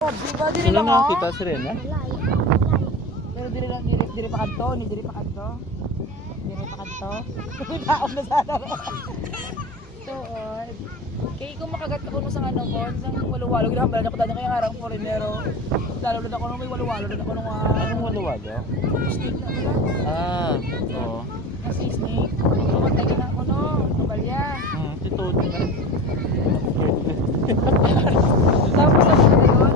Diba, dili Sino lang nakakita si Rena? Pero dili lang, dili pa kanto, ni dili pa kanto. Dili pa kanto. Taon na sana. Tuod. Kaya kung makagat ako nung sa ano ko, sa walu-walo, ginahambalan ako dahil kaya harang foreignero. Lalo na ako nung may walu-walo, na ako nung Anong walo-walo? snake na ano. Ah, oo. Kasi snake. Kumatay ka na ako no, tubalya. Titood na. Tapos ako yun,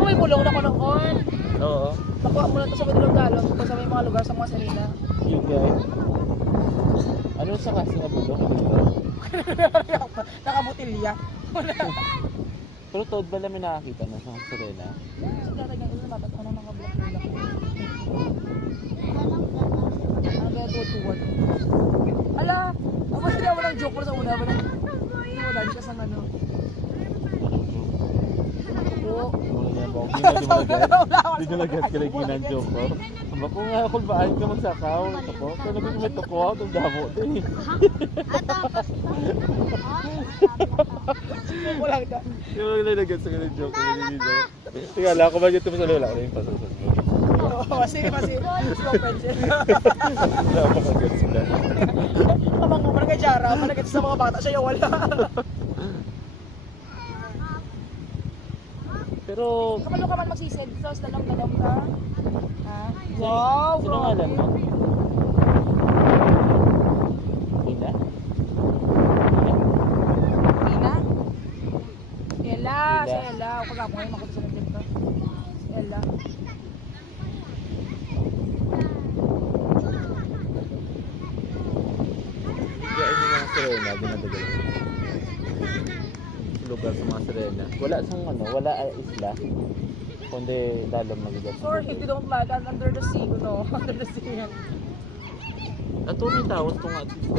may bulong na ko noon. Oo. Nakuha mo na ito sa Madulong Dalong, ito sa may mga lugar sa mga salina. You guys. Ano sa kasi nga bulok? Nakabutilya. Pero toad ba namin nakakita na sa Serena? So talagang ito naman, ano nakablak-blak. Ano kaya tutuwan? Ala! Ako sila mo ng joke mo sa una ba na? Hindi mo dali ka sa ano. Oo. Hindi nyo lagas kalaginan joke ko. Bako nga kung baan ka magsakaw. Ito ko. Kaya naman may tuko ako itong damo din. Ako lang na. Yung mga nalagas sa kanilang joke ko. Tingala ako ba dito mo sa lola? Ano yung pasusod mo? Oo, sige. Slow pencil. Napakagat sila. Amang mo ka Jara, managat sa mga bata siya yung wala. Pero... Kapalo ka man magsisid, close na lang ka. Ha? Wow! Sino ngalan mo? Ina? Ina? Ella, Ella. si Ella. Ako kagapo ngayon, makuha sa nagdip ko. Si Ella. Kaya yung mga Serena, dinadagal. Lugar sa mga Serena. Wala sang ano, wala ay isla. Kundi dalam magigas. Or if you don't like, under the sea, no? Under the sea yan. Ato may tawas to nga dito.